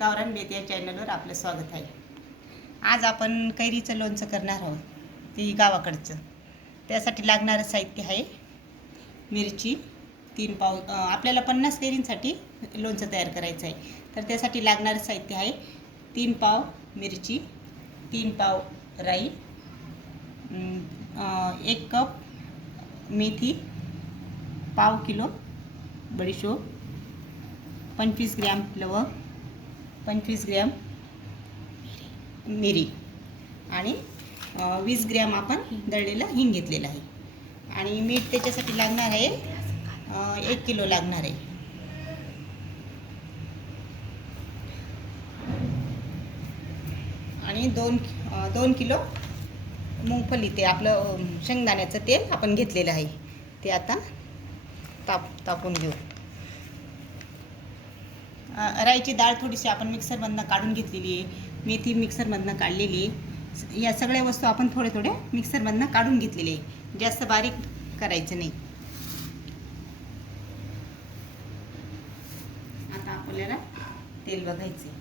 गावरान बेत या चॅनलवर आपलं स्वागत आहे. आज आपण कैरीचं लोणचं करणार आहोत, ते गावाकडचं. त्यासाठी लागणारं साहित्य आहे मिरची 3 पाव. आपल्याला 50 कैरींसाठी लोणचं तयार करायचं आहे. तर त्यासाठी लागणारं साहित्य आहे 3 पाव मिरची, 3 पाव राई, 1 कप मेथी, पाव किलो बडीशोप, 25 ग्रॅम लवंग, 25 ग्रॅम मिरी आणि 20 ग्रॅम आपण दळलेलं हिंग घेतलेलं आहे. आणि मीठ त्याच्यासाठी लागणार आहे 1 किलो लागणार आहे. आणि 2 किलो मुंगफली, ते आपलं शेंगदाण्याचं तेल आपण घेतलेलं आहे. ते आता तापून घेऊ. राईची डाळ थोडीशी आपण मिक्सरमधनं काढून घेतलेली आहे. मेथी मिक्सरमधनं काढलेली आहे. या सगळ्या वस्तू आपण थोड्या मिक्सरमधनं काढून घेतलेले आहे. जास्त बारीक करायचं नाही. आता आपल्याला तेल बघायचे.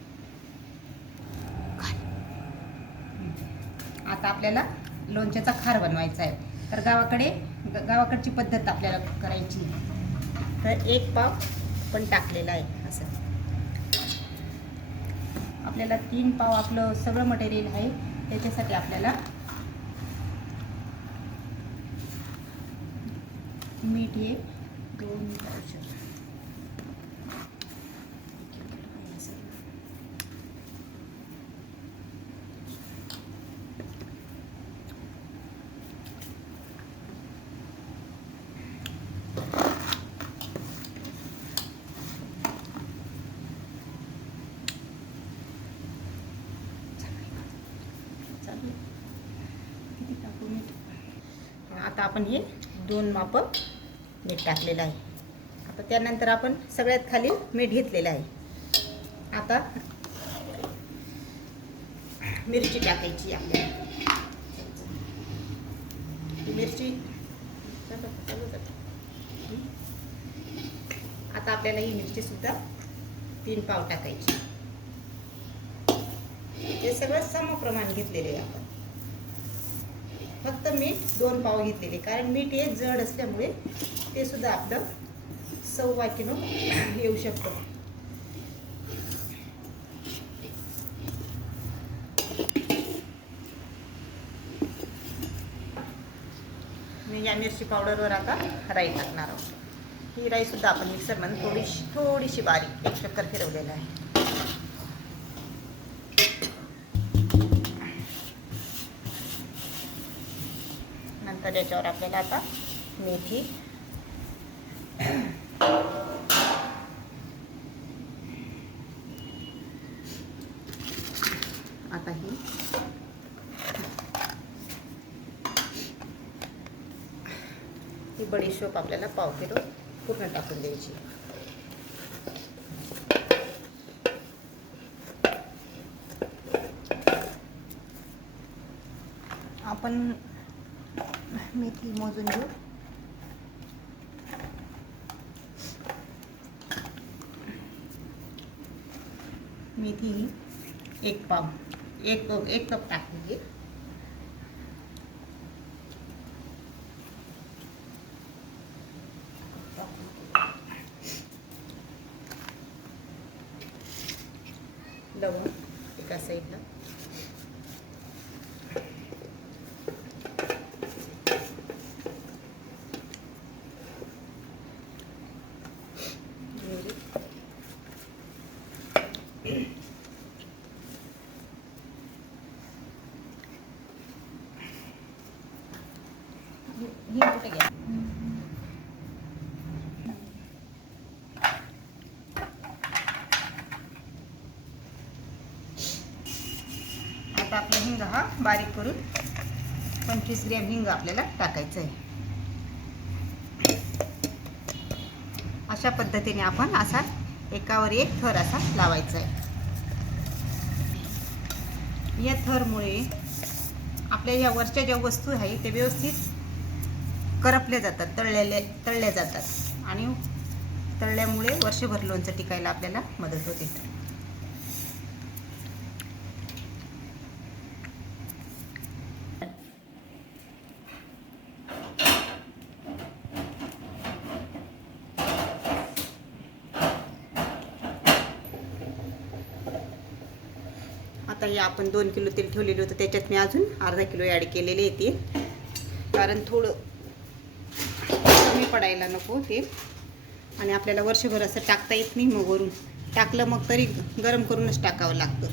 आता आपल्याला लोणच्याचा खार बनवायचा आहे. तर गावाकडची पद्धत आपल्याला करायची. तर 1 पाव पण टाकलेला आहे. असं आपल्याला 3 पाव आपलं सगळं मटेरियल आहे. त्याच्यासाठी आपल्याला मीठ हे 2 पावशेर, आता आपण हे 2 माप मीठ टाकलेलं आहे. आता त्यानंतर आपण सगळ्यात खाली मीठ घेतलेलं आहे. आता मिरची टाकायची आपल्याला. मिरची आता आपल्याला ही मिरची सुद्धा 3 पाव टाकायची. हे सगळं समप्रमाण घेतलेले आहे आपण. फक्त मीठ 2 पाव घेतलेले, कारण मीठ हे जड असल्यामुळे ते सुद्धा आपलं 1.25 किलो येऊ शकतं. मी या मिरची पावडरवर आता राई टाकणार आहोत. ही राई सुद्धा आपण मिक्सरमध्ये थोडीशी बारीक 1 चक्कर फिरवलेलं आहे. नंतर याच्यावर आपल्याला आता मेथी, आता ही बडीशोप आपल्याला पाव किलो पूर्ण टाकून द्यायची. आपण मेथी मोजून घेऊ. मेथी 1 पाव, 1 कप टाकली. लवंग एका साईडला, ही कुठे घ्या. आता आपला हिंग हा बारीक करून 25 ग्रॅम हिंग आपल्याला टाकायचं आहे. अशा पद्धतीने आपण असा एकावर एक थर असा लावायचा आहे. या थरमुळे आपल्या या वरच्या ज्या वस्तू आहे ते व्यवस्थित करपले जातात, तळल्या जातात आणि तळल्यामुळे वर्षभर लोणचं टिकायला आपल्याला मदत होते. आता हे आपण 2 किलो तेल ठेवलेलं होतं, त्याच्यात मी अजून अर्धा किलो ॲड केलेले आहे तेल, कारण थोडं कमी पडायला नको तेल. आणि आपल्याला वर्षभर असं टाकता येत नाही, मग वरून टाकलं मग तरी गरम करूनच टाकावं लागतं.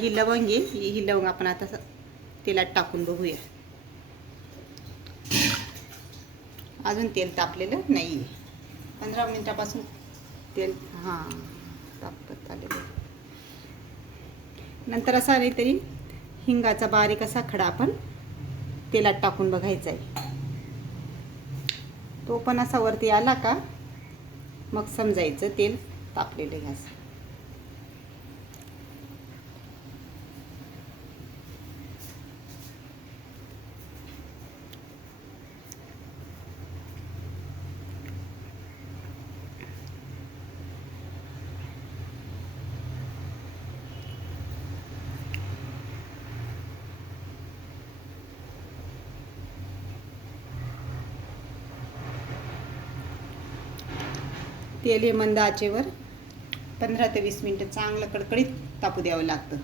ही लवंग आहे, ही लवंग आपण आता तेलात टाकून बघूया. अजून तेल तापलेलं नाही आहे. 15 मिनिटापासून तेल तापत आलेलं. नंतर असा नाही तरी हिंगाचा बारीक असा खडा आपण तेलात टाकून बघायचा आहे. तो पण असा वरती आला का मग समजायचं तेल तापलेलं आहे असं. तेल हे मंद आचेवर 15 ते 20 मिनिटं चांगलं कडकडीत तापू द्यावं लागतं.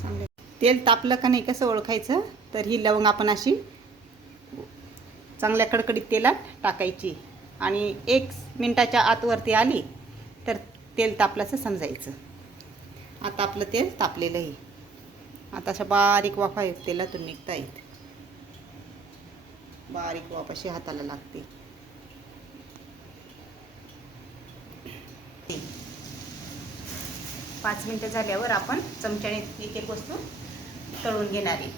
चांगलं तेल तापलं का नाही कसं ओळखायचं, तर ही लवंग आपण अशी चांगल्या कडकडीत तेलात टाकायची आणि 1 मिनिटाच्या आतवरती आली तर तेल तापलं असं समजायचं. आता आपलं तेल तापलेलं आहे. आता अशा बारीक वाफा तेलातून निघता आहेत. बारीक वाफ अशी हाताला लागते. 5 मिनिटं झाल्यावर आपण चमच्याने एक एक वस्तू तळून घेणार आहे.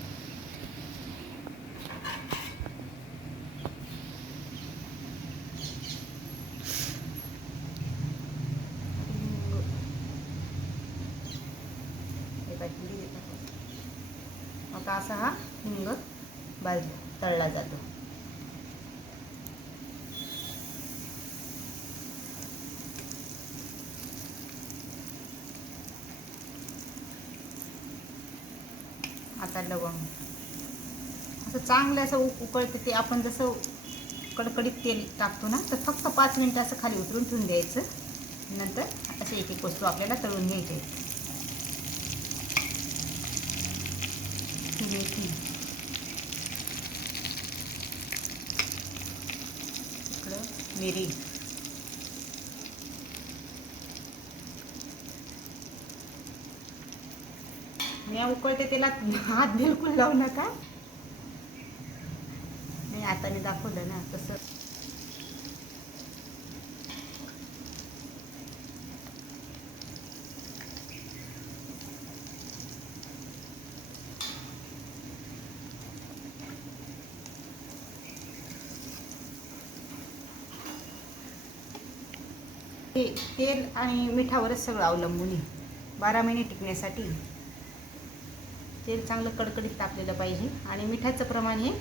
आता असा हा हिंग तळला जातो. आता लवंग असं चांगलं असं उकळतं ते आपण जसं कडकडीत तेल टाकतो ना, तर फक्त 5 मिनिटं असं खाली उतरून ठेवून द्यायचं. नंतर असे एक एक वस्तू आपल्याला तळून घ्यायचे. मेथी, इकडं मिरी, मी उकळते त्याला हात बिलकुल लावू नका. मी हाताने दाखवलं ना तसं. तेल आणि मिठावरच सगळं अवलंबून आहे. 12 महिने टिकण्यासाठी तेल चांगलं कडकडीत तापलेलं पाहिजे. आणि मिठाचं प्रमाण हे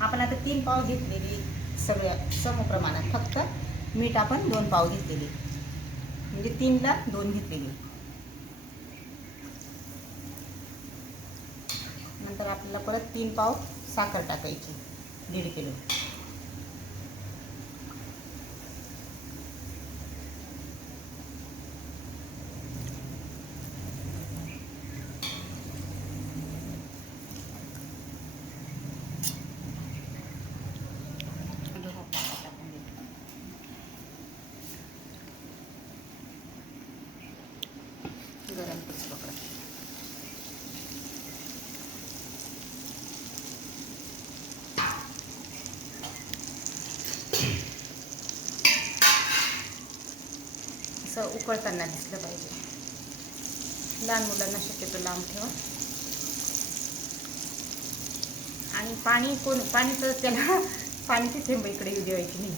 आपण आता 3 पाव घेतलेली, सगळ्या सम प्रमाणात. फक्त मीठ आपण 2 पाव घेतलेले, म्हणजे 3ला 2 घेतलेली. नंतर आपल्याला परत 3 पाव साखर टाकायची, 1.5 किलो. गरम पकड. असं उकळताना दिसलं पाहिजे. लहान मुलांना शक्यतो लांब ठेवा. आणि पाणी तर त्याला पाणीची थेंब इकडे येऊ द्यायची नाही.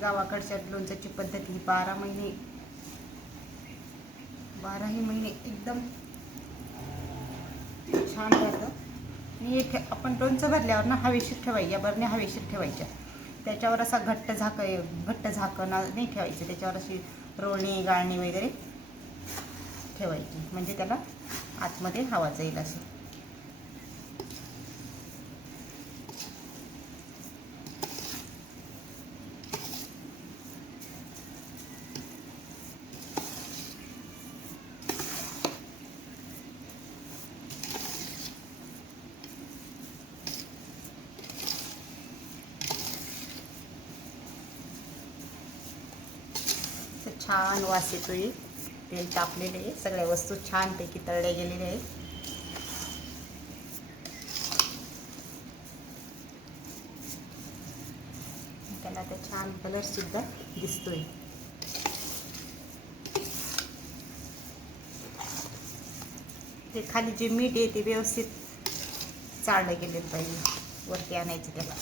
गावाकडच्या लोणच्याची पद्धत ही 12ही महिने एकदम छान राहतं. आणि इथे आपण लोणचं भरल्यावर ना हवेशीर ठेवायच्या, बरण्या हवेशीर ठेवायच्या. त्याच्यावर असा घट्ट झाकण नाही ठेवायचं, त्याच्यावर अशी रोळणी गाळणी वगैरे ठेवायची, म्हणजे त्याला आतमध्ये हवा जाईल असं. छान वास येतोय. तेल तापलेले आहे, सगळ्या वस्तू छानपैकी तळल्या गेलेल्या आहेत. त्याला आता छान कलर सुद्धा दिसतोय. ते खाली जे मीठ आहे ते व्यवस्थित चाळलं गेलं पाहिजे. वरती आणायचं त्याला,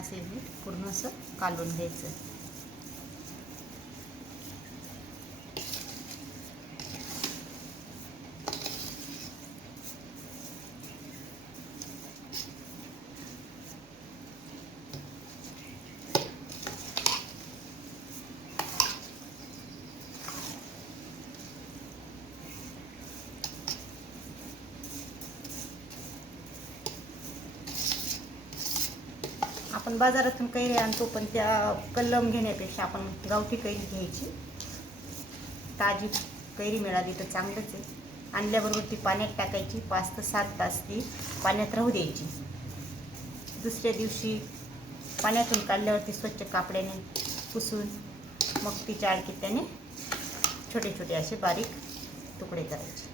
असे मीठ पूर्ण असं कालवून घ्यायचं. आपण बाजारातून कैरी आणतो, पण त्या कलम घेण्यापेक्षा आपण गावठी कैरी घ्यायची. ताजी कैरी मिळाली तर चांगलंच आहे. आणल्याबरोबर ती पाण्यात टाकायची, 5 ते 7 तास ती पाण्यात राहू द्यायची. दुसऱ्या दिवशी पाण्यातून काढल्यावरती स्वच्छ कापड्याने पुसून मग ती चाळकीत्याने छोटे छोटे असे बारीक तुकडे करायचे.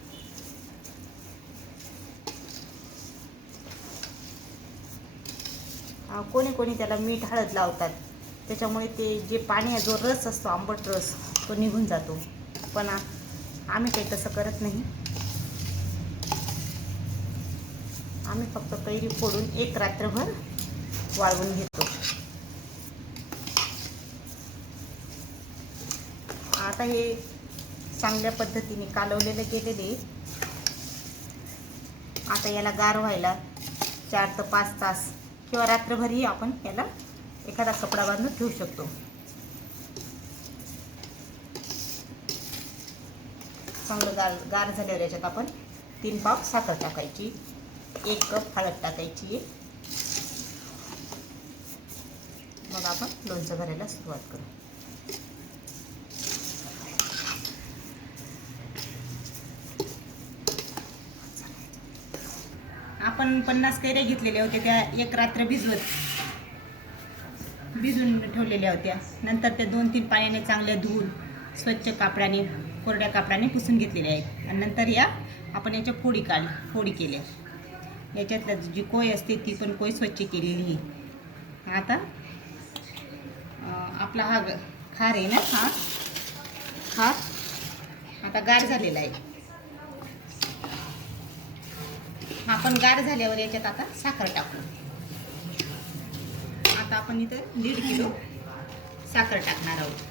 कोणी कोणी त्याला मीठ हळद लावतात, त्याच्यामुळे ते जे पाणी जो रस असतो, आंबट रस, तो निघून जातो. पण आम्ही काही तसं करत नाही. आम्ही फक्त कैरी फोडून एक रात्रभर वाळवून घेतो. आता हे चांगल्या पद्धतीने कालवलेले गेलेले. आता याला गार व्हायला 4 ते 5 तास किंवा रात्रभरही आपण याला एखादा कपडा बांधून ठेवू शकतो. चांगलं गार झाल्यावर याच्यात आपण 3 पाव साखर टाकायची, 1 कप हळद टाकायची. मग आपण लोणचं भरायला सुरुवात करू. आपण 50 कैऱ्या घेतलेल्या होत्या, त्या एक रात्र भिजून ठेवलेल्या होत्या. नंतर त्या 2-3 पाण्याने चांगल्या धुवून स्वच्छ कापडाने, कोरड्या कापडाने पुसून घेतलेल्या आहेत. आणि नंतर या आपण याच्या फोडी केल्या. याच्यातलं जी कोय असते ती पण कोय स्वच्छ केलेली. आता आपला हा खार आहे ना, हा खार आता गार झालेला आहे. आपण गार झाल्यावर याच्यात आता साखर टाकू. आता आपण इथं 1.5 किलो साखर टाकणार आहोत.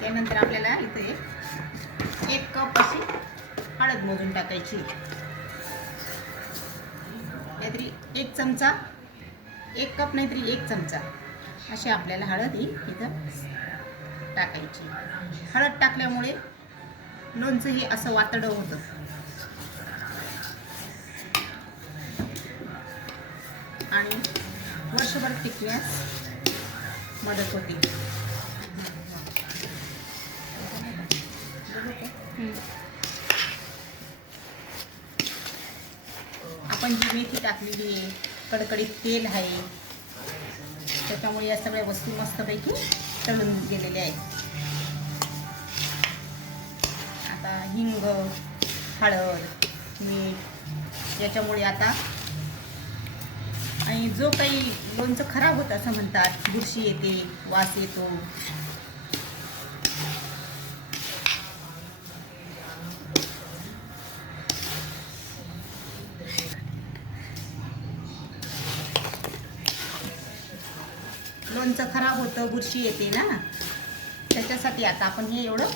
त्यानंतर आपल्याला इथे 1 कप अशी हळद मोजून टाकायची. एक चमचा, 1 कप नाहीतरी 1 चमचा अशी आपल्याला हळद ही इथं टाकायची. हळद टाकल्यामुळे लोणचं हे असं वातडं होतं आणि वर्षभर टिकण्यास मदत होते. आपण जी मेथी टाकलेली आहे, कडकडीत तेल आहे, त्याच्यामुळे या सगळ्या वस्तू मस्तपैकी तळून गेलेल्या आहेत. आता हिंग, हळद, मीठ याच्यामुळे आता, आणि जो काही लोणचं खराब होतं असं म्हणतात, बुरशी येते, वास येतो, लोणचं खराब होतं, बुरशी येते ना, त्याच्यासाठी आता आपण हे एवढं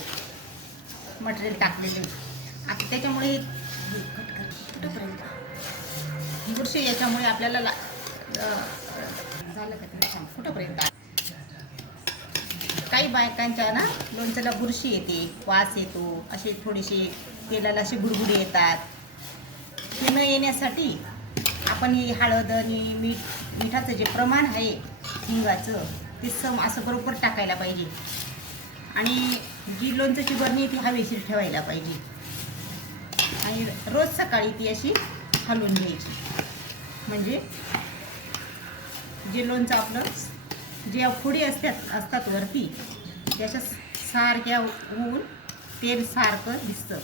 मटेरियल टाकलेलं आहे. आता त्याच्यामुळे ही बुरशी याच्यामुळे आपल्याला झालं का कुठंपर्यंत. काही बायकांच्या ना लोणच्याला बुरशी येते, वास येतो, असे थोडेसे तेलाला असे बुडबुडे येतात. ते न येण्यासाठी आपण ही हळद आणि मिठाचं जे प्रमाण आहे हिंगाचं, ते असं बरोबर टाकायला पाहिजे. आणि जी लोणच्याची बरणी ती हवेशीर ठेवायला पाहिजे आणि रोज सकाळी ती अशी हलवून घ्यायची. म्हणजे जे लोणचं आपलं जे फोडी असतात वरती, त्याच्या सारख्या होऊन तेल सारखं दिसतं.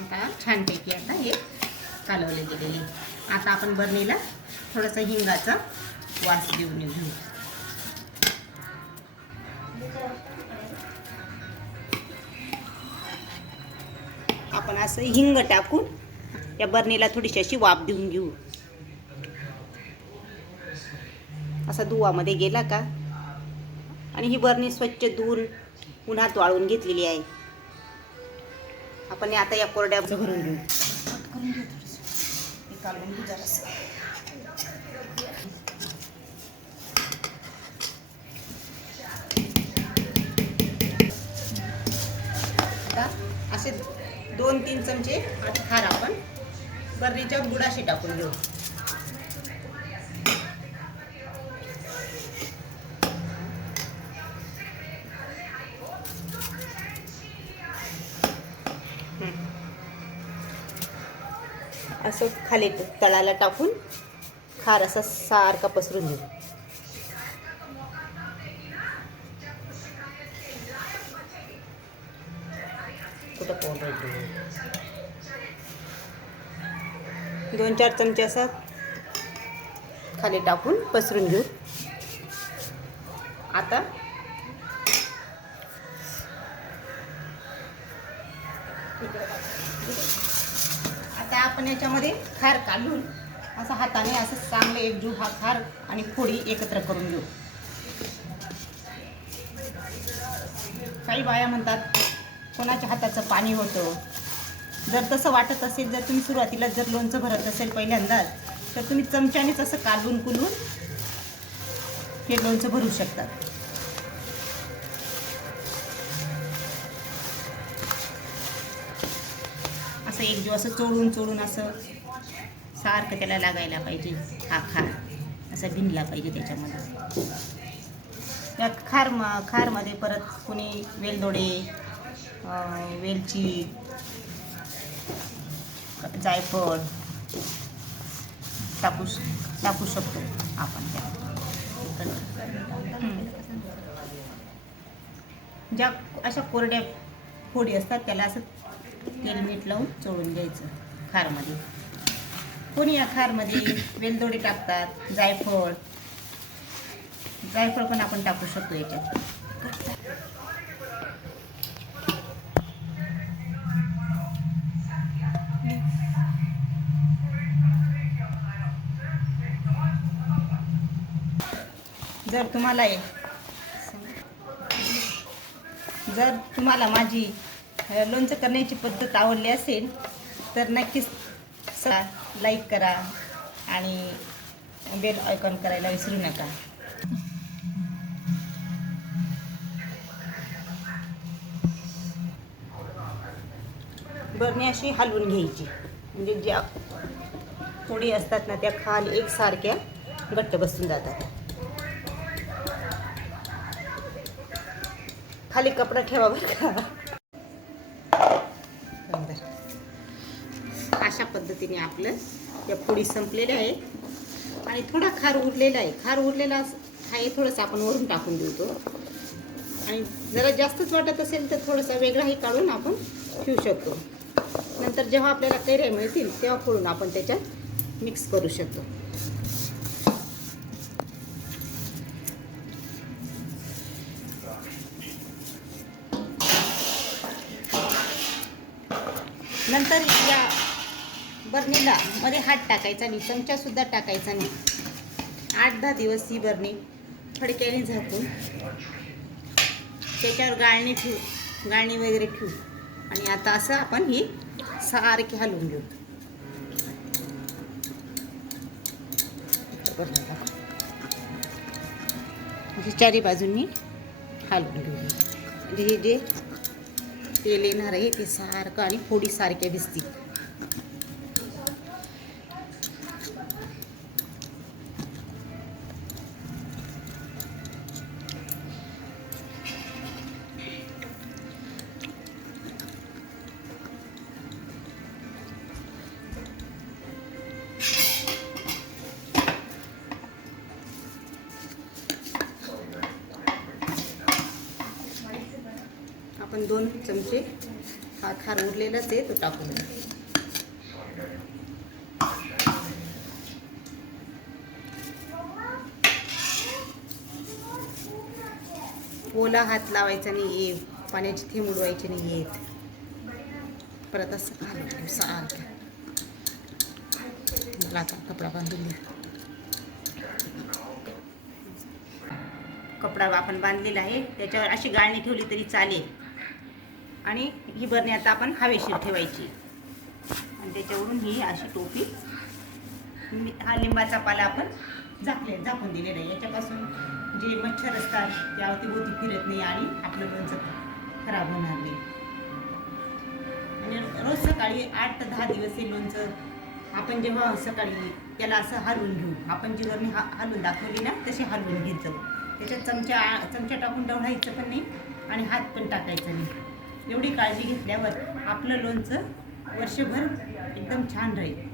आता छानपैकी आता हे कालवले गेलेले. आता आपण बरणीला थोडासा हिंगाचा वास देऊन घेऊ. आपण असं हिंग टाकून या बरणीला थोडीशी अशी वाफ देऊन घेऊ. असा धुवामध्ये गेला का, आणि ही बरणी स्वच्छ धुवून उन्हात वाळून घेतलेली आहे. आपण आता या कोरड्या भरून घेऊ. करून घेऊ थोडंसं, कालवून घेऊ जरासं. आता असे 2-3 चमचे खार आपण बरणीच्या बुडाशी टाकून घेऊ. असं खाली तळाला टाकून खार असा सारखा पसरून घेऊ. कुठं पावडर 2-4 चमचे असं खाली टाकून पसरून घेऊ. आता आपण याच्यामध्ये खार काढून असं हाताने असं चांगले एकजीव हा खार आणि फोडी एकत्र करून घेऊ. काही बाया म्हणतात कोणाच्या हाताचं पाणी होतं. जर तसं वाटत असेल, जर तुम्ही सुरुवातीला जर लोणचं भरत असेल पहिल्यांदाच, तर तुम्ही चमच्यानेच असं काढून कुलून हे लोणचं भरू शकतात. असं एकजीव असं चोळून असं सारखं त्याला लागायला पाहिजे. हा खार असा भिनला पाहिजे त्याच्यामध्ये. त्या खारमध्ये परत कोणी वेलदोडे, वेलची, जायफळ टाकू शकतो आपण. ज्या अशा कोरड्या फोडी असतात त्याला असं तेल मीठ लावून चोळून घ्यायचं खारमध्ये. कोणी या खारमध्ये वेलदोडे टाकतात, जायफळ पण आपण टाकू शकतो याच्यात. जर तुम्हाला जर तुम्हाला माझी लोणचं करण्याची पद्धत आवडली असेल तर नक्कीच लाईक करा आणि बेल आयकॉन करायला विसरू नका. बरणी अशी हलवून घ्यायची, म्हणजे ज्या पोळी असतात ना त्या खाली एकसारख्या घट्ट बसून जातात. खाली कपडा ठेवा बरं का. अशा पद्धतीने आपलं त्या पोळी संपलेल्या आहे आणि थोडा खार उरलेला आहे. खार उरलेला आहे थोडंसं आपण वरून टाकून देऊ तो, आणि जरा जास्तच वाटत असेल तर थोडंसं वेगळाही काढून आपण ठेवू शकतो. नंतर जेव्हा आपल्याला कैऱ्या मिळतील तेव्हा फोडून आपण त्याच्यात मिक्स करू शकतो. नंतर या बरणीला मध्ये हात टाकायचा नाही, चमचासुद्धा टाकायचा नाही. 8-10 दिवस ही बरणी फडक्याने झाकून त्याच्यावर गाळणी वगैरे ठेवू. आणि आता असं आपण ही सारखी हलवून घेऊ. चारी बाजूंनी हलवून घेऊ. म्हणजे हे जे तेल येणार आहे ते सारखं आणि फोडी सारख्या दिसतील. आपण 2 चमचे हा खार उरलेलाच आहे तो टाकून देऊ. ओला हात लावायचा नाही, पाण्याची थेंब उडवायचे नाही आहेत. परत असं घालून घेऊ सारखं. मला आता कपडा बांधून देऊ. कपडा आपण बांधलेला आहे त्याच्यावर अशी गाळणी ठेवली तरी चालेल. आणि ही बरणी आता आपण हवेशीर ठेवायची आणि त्याच्यावरून ही अशी टोपी, हा लिंबाचा पाला आपण झाकून दिलेला आहे. याच्यापासून जे मच्छर असतात ते अवतीभोवती फिरत नाही आणि आपलं लोणचं खराब होणार नाही. आणि रोज सकाळी 8 ते 10 दिवस हे लोणचं आपण जेव्हा सकाळी त्याला असं हलवून घेऊ. आपण जी बरणी हलवून दाखवली ना तशी हलवून घेत जाऊ. त्याच्यात चमचा टाकून ढवळायचं पण नाही आणि हात पण टाकायचा नाही. एवढी काळजी घेतल्यावर आपलं लोणचं वर्षभर एकदम छान राहील.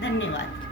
धन्यवाद.